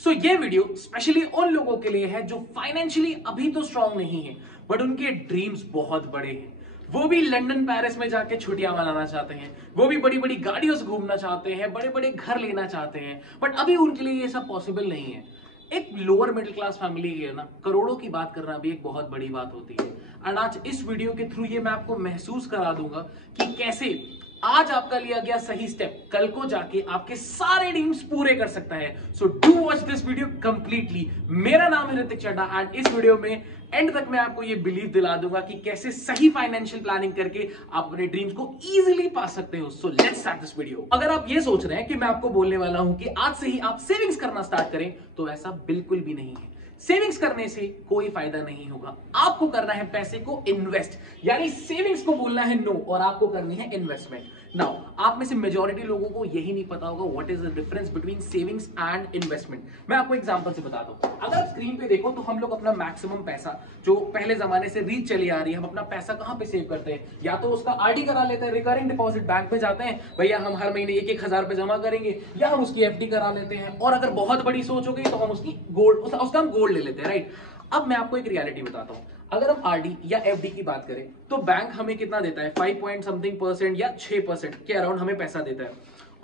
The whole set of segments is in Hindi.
ये वीडियो स्पेशली उन लोगों के लिए है जो फाइनेंशियली अभी तो स्ट्रांग नहीं है बट उनके ड्रीम्स बहुत बड़े हैं। वो भी लंदन पेरिस में जाके छुट्टियां मनाना चाहते हैं, वो भी बड़ी बड़ी गाड़ियों से घूमना चाहते हैं, बड़े बड़े घर लेना चाहते हैं, बट अभी उनके लिए ये सब पॉसिबल नहीं है। एक लोअर मिडिल क्लास फैमिली के ना करोड़ों की बात करना भी एक बहुत बड़ी बात होती है। एंड आज इस वीडियो के थ्रू ये मैं आपको महसूस करा दूंगा कि कैसे आज आपका लिया गया सही स्टेप कल को जाके आपके सारे ड्रीम्स पूरे कर सकता है। So do watch this video completely. मेरा नाम है ऋतिक चड्ढा एंड इस वीडियो में एंड तक मैं आपको ये बिलीव दिला दूंगा कि कैसे सही फाइनेंशियल प्लानिंग करके आप अपने ड्रीम्स को इजीली पा सकते हो। So let's start this video. अगर आप ये सोच रहे हैं कि मैं आपको बोलने वाला हूं कि आज से ही आप सेविंग्स करना स्टार्ट करें, तो ऐसा बिल्कुल भी नहीं है। सेविंग्स करने से कोई फायदा नहीं होगा। आपको करना है पैसे को इन्वेस्ट, यानी सेविंग्स को बोलना है नो और आपको करनी है इन्वेस्टमेंट। नाउ आप में से मेजॉरिटी लोगों को यही नहीं पता होगा what is the difference between savings and investment. मैं आपको एग्जांपल से बता दूं। अगर आप स्क्रीन पे देखो तो हम लोग अपना मैक्सिमम पैसा जो पहले जमाने से रीच चली आ रही है, हम अपना पैसा कहां पे सेव करते हैं? या तो उसका आरडी करा लेते हैं, रिकरिंग डिपॉजिट बैंक में जाते हैं, भैया हम हर महीने 1,000 रुपए जमा करेंगे, या हम उसकी एफडी करा लेते हैं, और अगर बहुत बड़ी सोच हो गई तो हम उसकी गोल्ड उसका हम गोल्ड ले लेते हैं, राइट? अब मैं आपको एक रियलिटी बताता हूं। अगर हम आरडी या एफडी की बात करें तो बैंक हमें कितना देता है? 5 पॉइंट समथिंग परसेंट या 6% के अराउंड हमें पैसा देता है।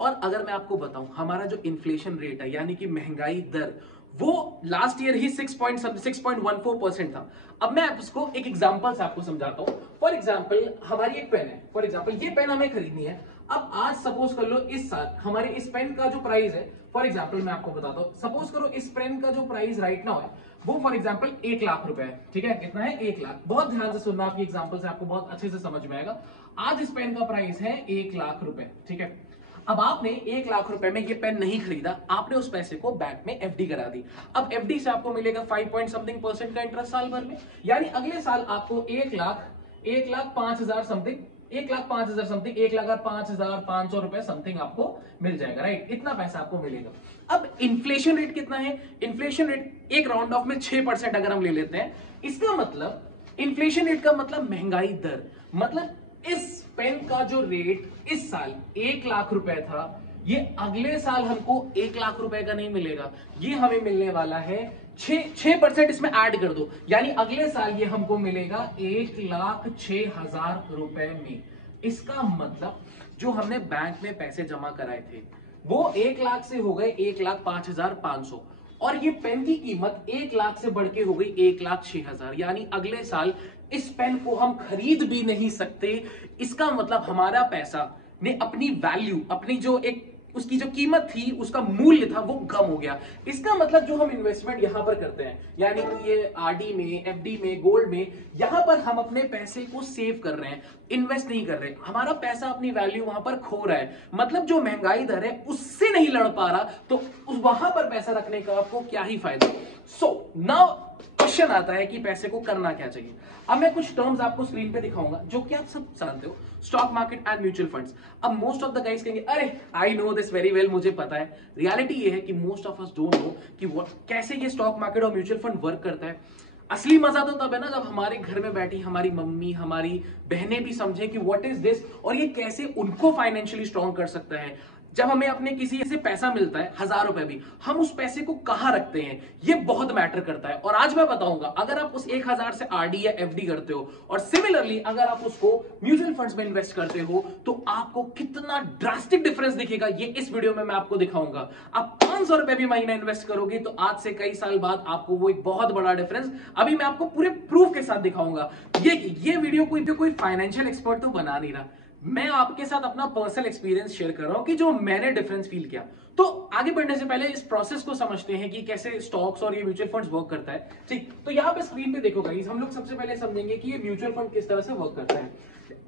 और अगर मैं आपको बताऊं हमारा जो इन्फ्लेशन रेट है यानी कि महंगाई दर, वो लास्ट ईयर ही 6.14% था। अब मैं उसको एक एग्जांपल से आपको समझाता हूं। फॉर एग्जांपल हमारी एक पेन है, फॉर एग्जांपल ये पेन हमें खरीदनी है। अब आज सपोज कर लो इस साल हमारे इस पेन का जो प्राइस है, फॉर एग्जांपल मैं आपको बताता हूं, सपोज करो इस पेन का जो प्राइस राइट नाउ है वो फॉर एग्जांपल 1 लाख रुपए है। ठीक है, कितना है? 1 लाख। बहुत ध्यान से सुनना, आपकी एग्जांपल से आपको बहुत अच्छे से समझ में आएगा। आज इस पेन का प्राइस है 1 लाख रुपए। ठीक है, अब आपने 1 लाख रुपए में ये पेन नहीं खरीदा, आपने उस पैसे को बैंक में एफडी करा दी। अब एफडी से आपको मिलेगा 5 पॉइंट समथिंग परसेंट का इंटरेस्ट साल भर में, यानी अगले साल आपको 1,05,000 समथिंग 1,05,000 समथिंग 1,05,500 रुपए समथिंग आपको मिल जाएगा, राइट? इतना पैसा आपको मिलेगा। अब इन्फ्लेशन रेट कितना है? इन्फ्लेशन रेट एक राउंड ऑफ में 6% अगर हम ले लेते हैं, इसका मतलब इन्फ्लेशन रेट का मतलब महंगाई दर, मतलब इस पेन का जो रेट इस साल 1 लाख रुपए था, ये अगले साल हमको 1 लाख रुपए का नहीं मिलेगा, ये हमें मिलने वाला है 6% इसमें ऐड कर दो, यानी अगले साल ये हमको मिलेगा 1,06,000 रुपए में। इसका मतलब जो हमने बैंक में पैसे जमा कराए थे वो 1 लाख से हो गए 1,05,500, और ये पेन की कीमत 1 लाख से बढ़ के हो गई 1,06,000, यानी अगले साल इस पेन को हम खरीद भी नहीं सकते। इसका मतलब हमारा पैसा ने अपनी वैल्यू, अपनी जो एक उसकी जो कीमत थी, उसका मूल्य था, वो कम हो गया। इसका मतलब जो हम इन्वेस्टमेंट यहां पर करते हैं, यानी कि ये आरडी में, एफडी में, गोल्ड में, यहां पर हम अपने पैसे को सेव कर रहे हैं, इन्वेस्ट नहीं कर रहे। हमारा पैसा अपनी वैल्यू वहां पर खो रहा है, मतलब जो महंगाई दर है उससे नहीं लड़ पा रहा, तो वहां पर पैसा रखने का आपको क्या ही फायदा। सो नाउ क्वेश्चन आता है कि पैसे को करना क्या चाहिए। अब मैं कुछ टर्म्स आपको स्क्रीन पे दिखाऊंगा जो कि आप सब जानते हो, stock market and mutual funds. अब मोस्ट ऑफ द गाइस कहेंगे अरे I know this very well, मुझे पता है। रियलिटी ये है कि most of us don't know कि कैसे ये स्टॉक मार्केट और म्यूचुअल फंड वर्क करता है। असली मजा तो तब है ना जब हमारे घर में बैठी हमारी मम्मी, हमारी बहनें भी समझे कि व्हाट इज दिस और ये कैसे उनको फाइनेंशियली स्ट्रॉन्ग कर सकता है। जब हमें अपने किसी से पैसा मिलता है, 1,000 रुपए भी, हम उस पैसे को कहां रखते हैं ये बहुत मैटर करता है। और आज मैं बताऊंगा, अगर आप उस 1,000 से आरडी या एफडी करते हो और सिमिलरली अगर आप उसको म्यूचुअल फंड्स में इन्वेस्ट करते हो, तो आपको कितना ड्रास्टिक डिफरेंस दिखेगा ये इस वीडियो में मैं आपको दिखाऊंगा। आप 500 रुपए भी महीना इन्वेस्ट करोगे तो आज से कई साल बाद आपको वो एक बहुत बड़ा डिफरेंस अभी मैं आपको पूरे प्रूफ के साथ दिखाऊंगा। ये वीडियो कोई फाइनेंशियल एक्सपर्ट तो बना नहीं रहा, मैं आपके साथ अपना पर्सनल एक्सपीरियंस शेयर कर रहा हूं कि जो मैंने डिफरेंस फील किया। तो आगे बढ़ने से पहले इस प्रोसेस को समझते हैं कि कैसे स्टॉक्स और ये म्यूचुअल फंड्स वर्क करता है। ठीक, तो यहाँ पे स्क्रीन पे देखो गाइस, हम लोग सबसे पहले समझेंगे कि ये म्यूचुअल फंड किस तरह से वर्क करता है।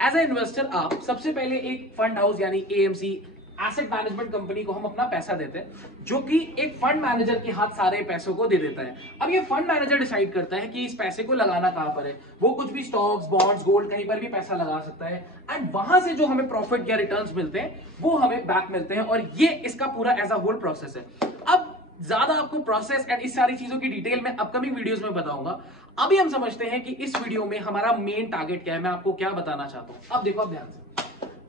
एज ए इन्वेस्टर आप सबसे पहले एक फंड हाउस यानी एएमसी एसेट मैनेजमेंट कंपनी को हम अपना पैसा देते हैं, जो कि एक फंड मैनेजर के हाथ सारे पैसों को दे देता है। अब ये फंड मैनेजर डिसाइड करता है कि इस पैसे को लगाना कहां पर है। वो कुछ भी स्टॉक्स, बॉन्ड्स, गोल्ड कहीं पर भी पैसा लगा सकता है, एंड वहां से जो हमें प्रॉफिट या रिटर्न्स मिलते हैं वो हमें बैक मिलते हैं, और ये इसका पूरा एज अ होल प्रोसेस है। अब ज्यादा आपको प्रोसेस एंड इस सारी चीजों की डिटेल में अपकमिंग वीडियोस में बताऊंगा। अभी हम समझते हैं कि इस वीडियो में हमारा मेन टारगेट क्या है, मैं आपको क्या बताना चाहता हूं। अब देखो, अब ध्यान से,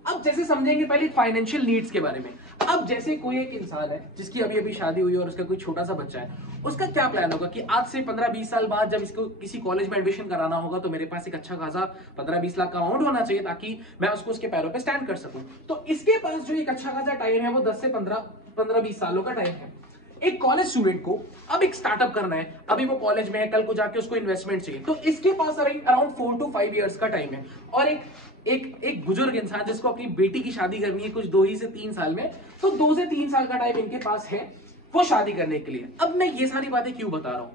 अब जैसे समझेंगे पहले फाइनेंशियल नीड्स के बारे में। अब जैसे कोई एक इंसान है जिसकी अभी अभी शादी हुई और उसका कोई छोटा सा बच्चा है, उसका क्या प्लान होगा कि आज से 15-20 साल बाद जब इसको किसी कॉलेज में एडमिशन कराना होगा तो मेरे पास एक अच्छा खासा 15-20 लाख का अमाउंट होना चाहिए ताकि मैं उसको उसके पैरों पे स्टैंड कर सकूं। तो इसके पास जो एक अच्छा खासा टाइम है वो 10 से 15-20 सालों का टाइम है। एक कॉलेज स्टूडेंट को अब एक स्टार्टअप करना है, अभी वो कॉलेज में है, कल को जाके उसको इन्वेस्टमेंट चाहिए, तो इसके पास अराउंड 4 to 5 इयर्स का टाइम है। और एक बुजुर्ग इंसान जिसको अपनी बेटी की शादी करनी है कुछ 2 ही से 3 साल में, तो 2 से 3 साल का टाइम इनके पास है वो शादी करने के लिए। अब मैं ये सारी बातें क्यों बता रहा हूं?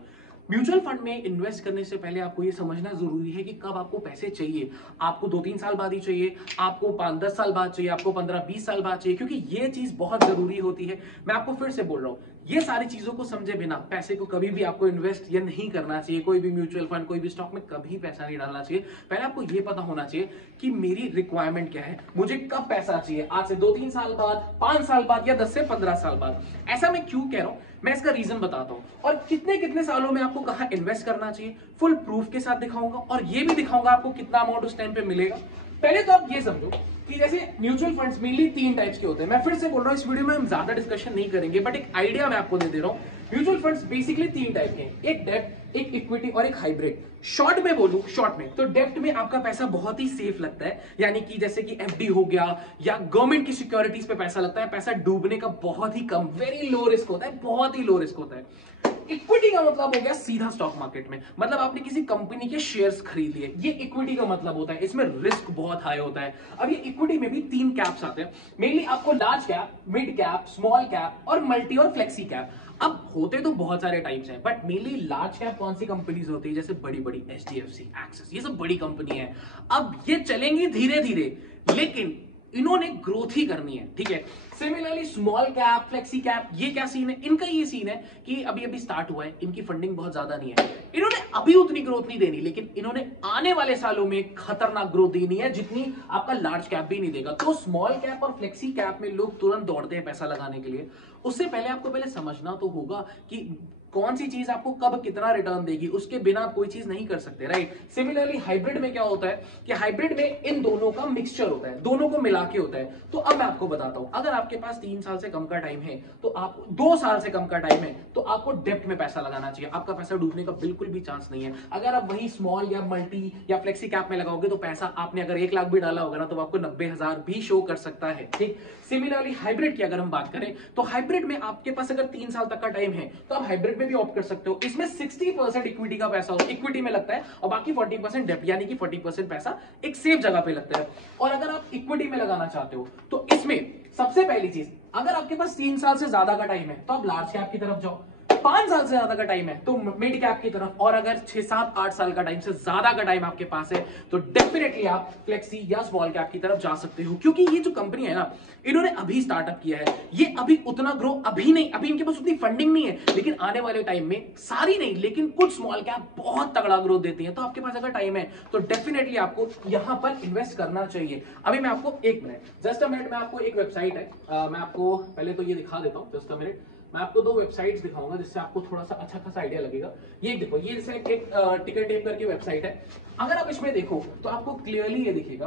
म्यूचुअल फंड में इन्वेस्ट करने से पहले आपको ये समझना जरूरी है कि कब आपको पैसे चाहिए। आपको 2-3 साल बाद ही चाहिए, आपको 5-10 साल बाद चाहिए, आपको 15-20 साल बाद चाहिए, क्योंकि ये चीज बहुत जरूरी होती है। मैं आपको फिर से बोल रहा हूं, ये सारी चीजों को समझे बिना पैसे को कभी भी आपको इन्वेस्ट या नहीं करना चाहिए। कोई भी म्यूचुअल फंड, कोई भी स्टॉक में कभी पैसा नहीं डालना चाहिए। पहले आपको ये पता होना चाहिए कि मेरी रिक्वायरमेंट क्या है, मुझे कब पैसा चाहिए, आज से 2-3 साल बाद, 5 साल बाद या 10 से 15 साल बाद। ऐसा मैं क्यों कह रहा हूं, मैं इसका रीजन बताता हूं, और कितने कितने सालों में आपको कहां इन्वेस्ट करना चाहिए फुल प्रूफ के साथ दिखाऊंगा, और ये भी दिखाऊंगा आपको कितना अमाउंट उस टाइम पे मिलेगा। पहले तो आप ये समझो कि जैसे म्यूचुअल फंड्स मेनली 3 टाइप्स के होते हैं। मैं फिर से बोल रहा हूं, इस वीडियो में हम ज्यादा डिस्कशन नहीं करेंगे, बट एक आइडिया मैं आपको दे रहा हूं। म्यूचुअल फंड्स बेसिकली 3 टाइप के हैं, एक डेब्ट, एक इक्विटी और एक हाइब्रिड। शॉर्ट में बोलूं, शॉर्ट में तो डेब्ट में आपका पैसा बहुत ही सेफ लगता है, यानी कि जैसे कि एफडी हो गया या गवर्नमेंट की सिक्योरिटीज पे पैसा लगता है, पैसा डूबने का बहुत ही कम, वेरी लो रिस्क होता है, बहुत ही लो रिस्क होता है। इक्विटी का मतलब हो गया सीधा स्टॉक मार्केट में, मतलब आपने किसी कंपनी के शेयर्स खरीद लिए, ये इक्विटी का मतलब होता है। इसमें रिस्क बहुत हाई होता है। अब ये इक्विटी में भी 3 कैप्स आते हैं मेनली, आपको large cap, mid cap, small cap और मल्टी और फ्लेक्सी कैप। अब होते तो बहुत सारे टाइप्स हैं, बट मेनली लार्ज कैप कौन सी कंपनीज होती है, जैसे बड़ी बड़ी HDFC, एक्सिस, ये सब बड़ी कंपनी है। अब ये चलेंगी धीरे धीरे, लेकिन इन्होंने ग्रोथ ही करनी है, ठीक है। Similarly small cap, flexi cap, ये क्या सीन है इनका? ये सीन है कि अभी अभी स्टार्ट हुआ है, इनकी फंडिंग बहुत ज्यादा नहीं है, इन्होंने अभी उतनी ग्रोथ नहीं देनी, लेकिन इन्होंने आने वाले सालों में खतरनाक ग्रोथ देनी है जितनी आपका लार्ज कैप भी नहीं देगा। तो स्मॉल कैप और फ्लेक्सी कैप में लोग तुरंत दौड़ते हैं पैसा लगाने के लिए। उससे पहले आपको पहले समझना तो होगा कि कौन सी चीज आपको कब कितना रिटर्न देगी, उसके बिना आप कोई चीज नहीं कर सकते, राइट। सिमिलरली हाइब्रिड में क्या होता है कि हाइब्रिड में इन दोनों का मिक्सचर होता है, दोनों को मिला के होता है। तो अब मैं आपको बताता हूं, अगर आपके पास 3 साल से कम का टाइम है, तो आप 2 साल से कम का टाइम है, तो आपको डेप्ट में पैसा लगाना चाहिए। आपका पैसा डूबने का बिल्कुल भी चांस नहीं है। अगर आप वही स्मॉल या मल्टी या फ्लेक्सी कैप में लगाओगे तो पैसा आपने अगर 1 लाख भी डाला होगा ना, तो आपको 90,000 भी शो कर सकता है, ठीक। सिमिलरली हाइब्रिड की अगर हम बात करें, तो हाइब्रिड में आपके पास अगर 3 साल तक का टाइम है, तो आप हाइब्रिड में भी ऑप्ट कर सकते हो। इसमें 60% इक्विटी का पैसा इक्विटी में लगता है और बाकी 40% डेब्ट, यानी कि 40% पैसा एक सेफ जगह पे लगता है। और अगर आप इक्विटी में लगाना चाहते हो, तो इसमें सबसे पहली चीज, अगर आपके पास 3 साल से ज्यादा का टाइम है तो आप लार्ज कैप की तरफ जाओ, 5 साल से ज्यादा का टाइम है तो मिड कैप की तरफ, और अगर 6-7-8 साल का टाइम से ज्यादा का टाइम आपके पास है तो डेफिनेटली आप फ्लेक्सी या स्मॉल कैप की तरफ जा सकते हो। क्योंकि ये जो कंपनी है ना, इन्होंने अभी स्टार्टअप किया है, ये अभी उतना ग्रो अभी नहीं, अभी इनके पास उतनी फंडिंग नहीं है, लेकिन आने वाले टाइम में, सारी नहीं लेकिन कुछ स्मॉल कैप बहुत तगड़ा ग्रोथ देती है। तो आपके पास अगर टाइम है तो डेफिनेटली आपको यहां पर इन्वेस्ट करना चाहिए। अभी मैं आपको 1 मिनट, जस्ट अ मिनट, मैं आपको एक वेबसाइट है, मैं आपको पहले तो ये दिखा देता हूं, जस्ट अ मिनट। मैं आपको 2 वेबसाइट्स दिखाऊंगा जिससे आपको थोड़ा सा अच्छा खासा आइडिया लगेगा। ये देखो, ये जैसे एक टिकट टेप करके वेबसाइट है। अगर आप इसमें देखो तो आपको क्लियरली ये दिखेगा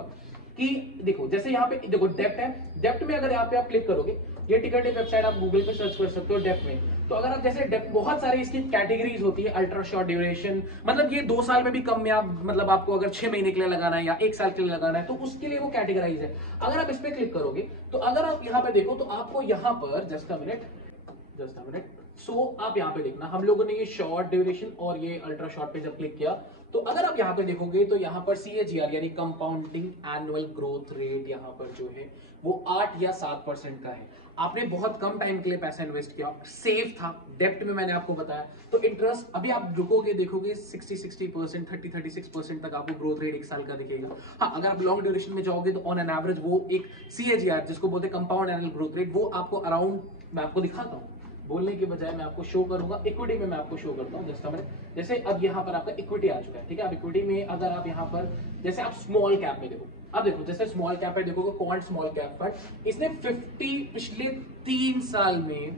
कि देखो, जैसे यहाँ पे देखो डेप्ट है, डेप्ट में अगर यहाँ पे आप क्लिक करोगे, ये टिकट टेप वेबसाइट आप गूगल पे सर्च कर सकते हो डेप्ट में। तो अगर आप जैसे डेप्ट, बहुत सारी इसकी कैटेगरीज होती है, अल्ट्रा शॉर्ट ड्यूरेशन, मतलब ये 2 साल में भी कम में आप, मतलब आपको अगर 6 महीने के लिए लगाना है या 1 साल के लिए लगाना है, तो उसके लिए वो कैटेगराइज है। अगर आप इस पे क्लिक करोगे तो अगर आप यहाँ पे देखो तो आपको यहाँ पर जस्ट अ मिनट सो आप यहाँ पे देखना, हम लोगों ने ये शॉर्ट ड्यूरेशन और ये अल्ट्रा शॉर्ट पे जब क्लिक किया, तो अगर आप यहाँ पे देखोगे तो यहाँ पर CAGR यानी कंपाउंडिंग एनुअल ग्रोथ रेट यहाँ पर जो है वो 8 या 7% का है। आपने बहुत कम टाइम के लिए पैसा इन्वेस्ट किया, सेफ था। डेप्ट में मैंने आपको बताया तो इंटरेस्ट, अभी आप रुकोगे देखोगे 60% 30-36% तक आपको ग्रोथ रेट 1 साल का दिखेगा। हाँ, अगर आप लॉन्ग ड्यूरेशन में जाओगे तो ऑन एन एवरेज वो एक CAGR जिसको बोलते हैं कंपाउंड एनुअल ग्रोथ रेट, वो आपको अराउंड, मैं आपको दिखाता हूँ, बोलने के बजाय मैं आपको शो करूंगा। इक्विटी में मैं आपको शो करता हूं, जस्ट मैंने, जैसे अब यहाँ पर आपका इक्विटी आ चुका है, ठीक है। अब इक्विटी में अगर आप यहाँ पर जैसे आप स्मॉल कैप में देखो, अब देखो जैसे स्मॉल कैप पे देखोगे क्वांट स्मॉल कैप फंड, इसने 50 पिछले 3 साल में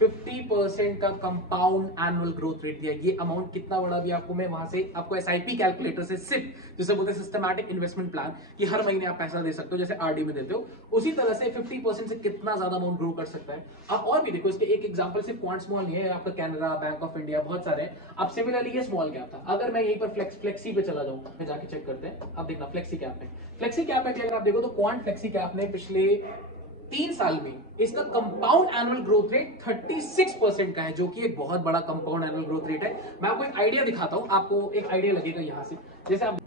50% का कंपाउंड एनुअल ग्रोथ रेट दिया। ये अमाउंट कितना बड़ा भी आपको मैं वहां से आपको एसआईपी कैलकुलेटर से सिर्फ जिसे बोलते हैं सिस्टमैटिक इन्वेस्टमेंट प्लान, कि हर महीने आप पैसा दे सकते हो जैसे आरडी में देते हो, उसी तरह से 50% से कितना ज्यादा अमाउंट ग्रो कर सकता है। आप और भी देखो, इसके एक एग्जांपल सिर्फ क्वांट स्मॉल नहीं है, आपका कैनरा बैंक ऑफ इंडिया बहुत सारे हैं। अब सिमिलरली ये स्मॉल कैप था। अगर मैं यहीं पर फ्लेक्सी पे चला जाऊं, मैं जाके चेक करते हैं, अब देखना फ्लेक्सी कैप में, फ्लेक्सी कैप में अगर आप देखो तो क्वांट फ्लेक्सी कैप ने पिछले 3 साल में इसका कंपाउंड एनुअल ग्रोथ रेट 36% का है, जो कि एक बहुत बड़ा कंपाउंड एनुअल ग्रोथ रेट है। मैं आपको एक आइडिया दिखाता हूं, आपको एक आइडिया लगेगा यहां से। जैसे आप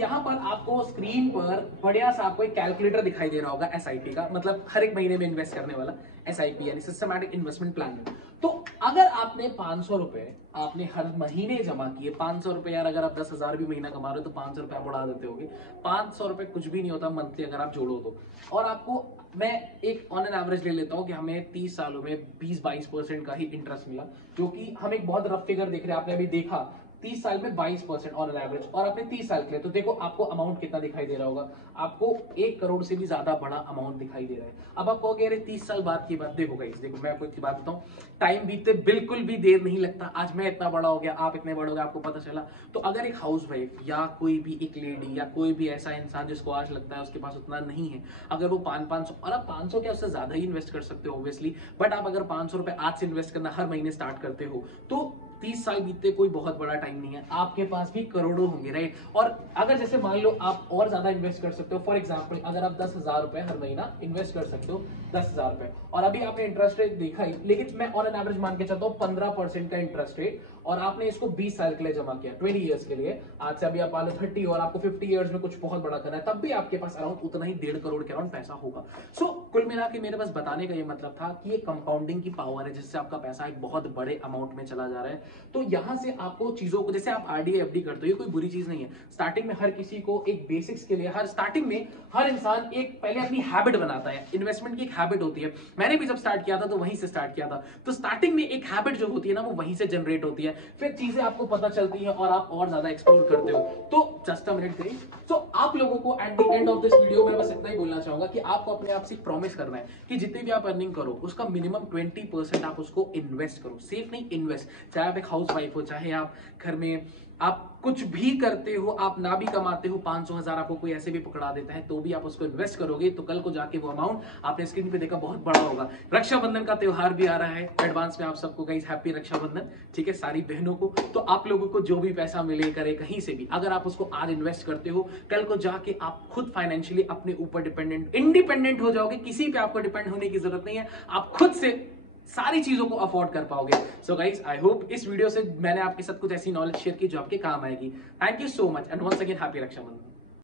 यहाँ पर आपको स्क्रीन पर बढ़िया सा आपको एक कैलकुलेटर दिखाई दे रहा होगा एसआईपी का, मतलब हर एक महीने में इन्वेस्ट करने वाला एसआईपी यानी सिस्टमैटिक इन्वेस्टमेंट प्लान में। तो अगर आपने 500 रुपए आपने हर महीने जमा किए, 500 रुपए यार, अगर आप 10,000 भी महीना कमा रहे हो तो 500 रुपए आप उड़ा देते होगे। 500 रुपए कुछ भी नहीं होता मंथली अगर आप जोड़ो तो। और आपको मैं एक ऑन एन एवरेज ले लेता हूं कि हमें 30 सालों में 20-22% का ही इंटरेस्ट मिला, जो कि हम एक बहुत रफ फिगर देख रहे हैं। आपने अभी देखा 30 साल में 22% ऑन एन एवरेज, और आपने 30 साल के लिए, तो देखो आपको अमाउंट कितना दिखाई दे रहा होगा, आपको 1 करोड़ से भी ज्यादा बड़ा अमाउंट दिखाई दे रहा है। अब आप कहोगे अरे 30 साल बाद की बात, देखो गाइस, देखो मैं आपको एक बात बताऊं, टाइम बीतते बिल्कुल भी देर नहीं लगता। आज मैं इतना बड़ा हो गया, आप इतने बड़े हो गए, आपको पता चला। तो अगर एक हाउसवाइफ या कोई भी एक लेडी या कोई भी ऐसा इंसान जिसको आज लगता है उसके पास उतना नहीं है, अगर वो 500 और आप 500 क्या उससे ज्यादा ही इन्वेस्ट कर सकते हो ऑब्वियसली, बट आप अगर 500 रुपए आज से इन्वेस्ट करना हर महीने स्टार्ट करते हो तो 30 साल बीतते कोई बहुत बड़ा टाइम नहीं है, आपके पास भी करोड़ों होंगे, राइट। और अगर जैसे मान लो आप और ज्यादा इन्वेस्ट कर सकते हो, फॉर एग्जांपल अगर आप 10,000 रुपए हर महीना इन्वेस्ट कर सकते हो, 10,000 रुपए, और अभी आपने इंटरेस्ट रेट देखा ही, लेकिन मैं ऑन एन एवरेज मान के चलता हूँ 15% का इंटरेस्ट रेट, और आपने इसको 20 साल के लिए जमा किया, 20 ईयर्स के लिए, आज से अभी आप मान लो 30 और आपको 50 ईयर्स में कुछ बहुत बड़ा करना है, तब भी आपके पास अराउंड उतना ही 1.5 करोड़ के अराउंड पैसा होगा। सो कुल मिला के मेरे पास बताने का ये मतलब था कि ये कंपाउंडिंग की पावर है, जिससे आपका पैसा एक बहुत बड़े अमाउंट में चला जा रहा है। तो यहां से आपको चीजों को, जैसे आप आरडी एफडी करते हो, ये कोई बुरी चीज नहीं है। स्टार्टिंग में हर किसी को एक बेसिक्स के लिए, हर स्टार्टिंग में हर इंसान एक पहले अपनी हैबिट बनाता है, इन्वेस्टमेंट की एक हैबिट होती है। मैंने भी जब स्टार्ट किया था तो वहीं से स्टार्ट किया था। तो स्टार्टिंग में एक हैबिट जो होती है ना, वो वहीं से जनरेट होती है, फिर चीजें आपको पता चलती है और आप और ज्यादा एक्सप्लोर करते हो। तो जस्ट अ मिनट प्लीज। तो आप लोगों को at the end of this video में बस इतना ही बोलना चाहूंगा कि आपको अपने आप से प्रॉमिस करना है कि जितने भी आप अर्निंग करो उसका मिनिमम 20% आप उसको इन्वेस्ट करो। सेफ नहीं, इन्वेस्ट। चाहे आप एक हाउस वाइफ हो, चाहे आप घर में आप कुछ भी करते हो, आप ना भी कमाते हो, 500,000 आपको कोई ऐसे भी पकड़ा देता है, तो भी आप उसको इन्वेस्ट करोगे तो कल को जाके वो अमाउंट आपने स्क्रीन पे देखा बहुत बड़ा होगा। रक्षाबंधन का त्योहार भी आ रहा है, एडवांस में आप सबको गाइस हैप्पी रक्षाबंधन, ठीक है, सारी बहनों को। तो आप लोगों को जो भी पैसा मिले करे कहीं से भी, अगर आप उसको आज इन्वेस्ट करते हो, कल को जाके आप खुद फाइनेंशियली अपने ऊपर डिपेंडेंट, इंडिपेंडेंट हो जाओगे। किसी पे आपको डिपेंड होने की जरूरत नहीं है, आप खुद से सारी चीजों को अफोर्ड कर पाओगे। सो गाइस, आई होप इस वीडियो से मैंने आपके साथ कुछ ऐसी नॉलेज शेयर की जो आपके काम आएगी। Thank you so much and once again happy Rakshabandhan.